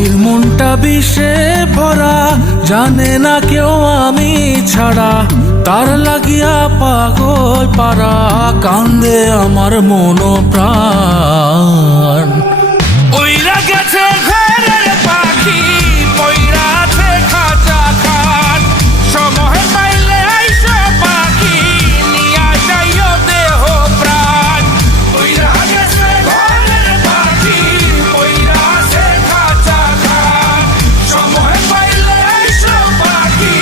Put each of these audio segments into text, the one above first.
পাখির মনটা বিষে ভরা, জানে না কেউ আমি ছাড়া, তার লাগিয়া পাগল পারা, কান্দে আমার মন প্রাণ। উইরা গেছে ঘরের পাখি, পইরা আছে খাঁচা খাট, সময় পাইলে আইসো পাখি, নিয়া যাইও দেহ প্রাণ। উইরা গেছে ঘরের পাখি, পইরা আছে খাঁচা খাট, সময় পাইলে আইসো পাখি,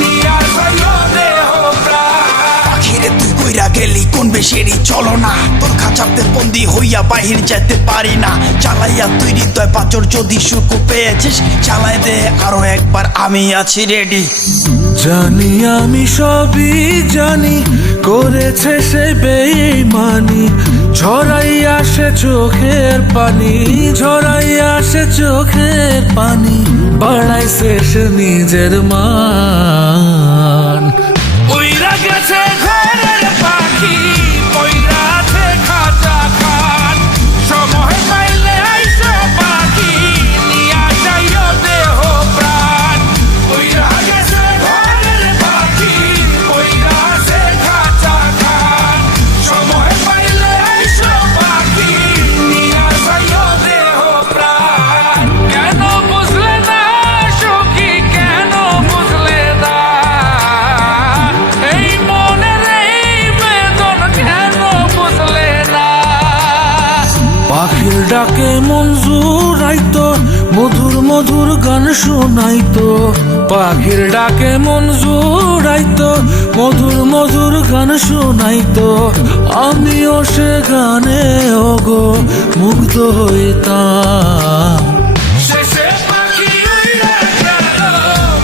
নিয়া যাইও দেহ প্রাণ। পাখিরে তুই কইরা গেলি কোন বেশেরই চলো না, তোর খাঁচাতে বন্দি হইয়া বাহির যেতে পারি না। চালাইয়া তুই হৃদয় পাচর, যদি সুখ পেয়েছিস চালাই দে আরো একবার, আমি আছি রেডি। জানি আমি সবই জানি, করেছে সে বেঈমানি, ঝরাই আসে চোখের পানি, ঝরাই আসে চোখের পানি, বাড়াইছে সে নিজের মান। উইরা গেছে ঘরের পাখি, পইরা আছে খাঁচা খাট, সময় পাইলে আইসো পাখি, নিয়া যাইও দেহ প্রাণ। উইরা গেছে ঘরের পাখি, পইরা আছে খাঁচা খাট, সময় পাইলে আইসো পাখি, নিয়া যাইও দেহ প্রাণ। কেন বুঝলে না সখী, কেন বুঝলে না, এই মনের এই বেদন কেন বুঝলে না। পাখির ডাকে মন জুড়াইতো, মধুর মধুর গান শোনাইতো, পাখির ডাকে মন জুড়াইতো, মধুর মধুর গান শোনাইতো, আমিও সে গানে ওগো মুগ্ধ হইতাম। শেষে পাখি উইরা গেল,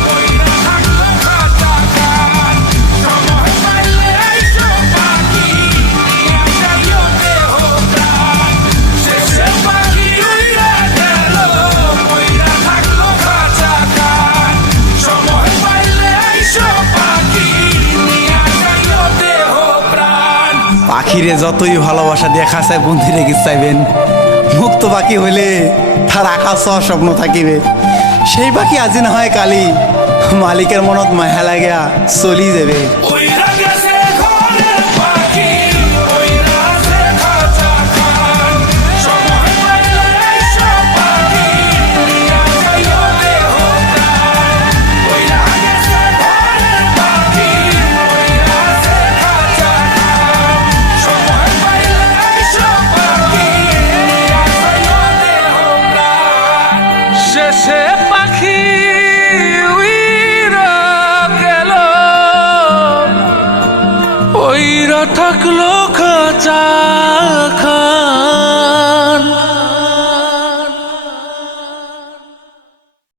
পইরা থাকলো খাঁচা খাট, সময় পাইলে আইসো পাখি, নিয়া যাইও দেহ প্রাণ। শেষে পাখি উইরা গেল, পইরা থাকলো খাঁচা খাট, সময় পাইলে আইসো পাখি, নিয়া যাইও দেহ প্রাণ। পাখিরে যতই ভালোবাসা দিয়ে খাঁচায় বন্দি রেখে চাইবেন, মুক্ত পাখি হইলে তার আকাশ হওয়ার স্বপ্ন থাকিবে। সেই পাখি আজি না হয় কালি, মালিকের মনত মায়া লাগিয়া চলি যাবে। উইরা গেছে ঘরের পাখি, পইরা আছে খাঁচা খাট, সময় পাইলে আইসো পাখি, নিয়া যাইও দেহ প্রাণ। উইরা গেছে ঘরের পাখি, পইরা আছে খাঁচা খাট, সময় পাইলে আইসো পাখি, নিয়া যাইও দেহ প্রাণ। শেষে পাখি উইরা গেল, ওইরা থাকলো খাঁচা খাট।